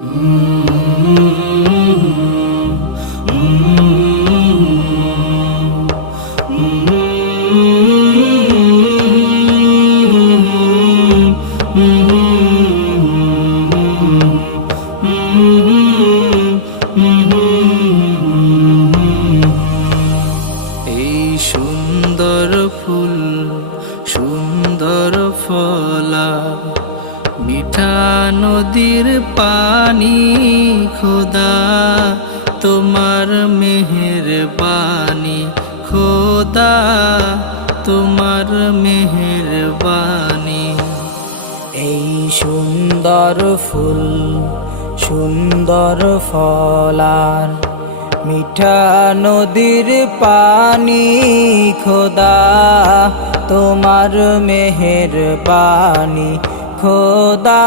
এই সুন্দর ফুল সুন্দর ফলা মিঠা নদীর পানি খোদা তোমার মেহেরবানি খোদা তোমার মেহেরবানি। এই সুন্দর ফুল সুন্দর ফলার মিঠা নদীর পানি খোদা তোমার মেহেরবানি খোদা।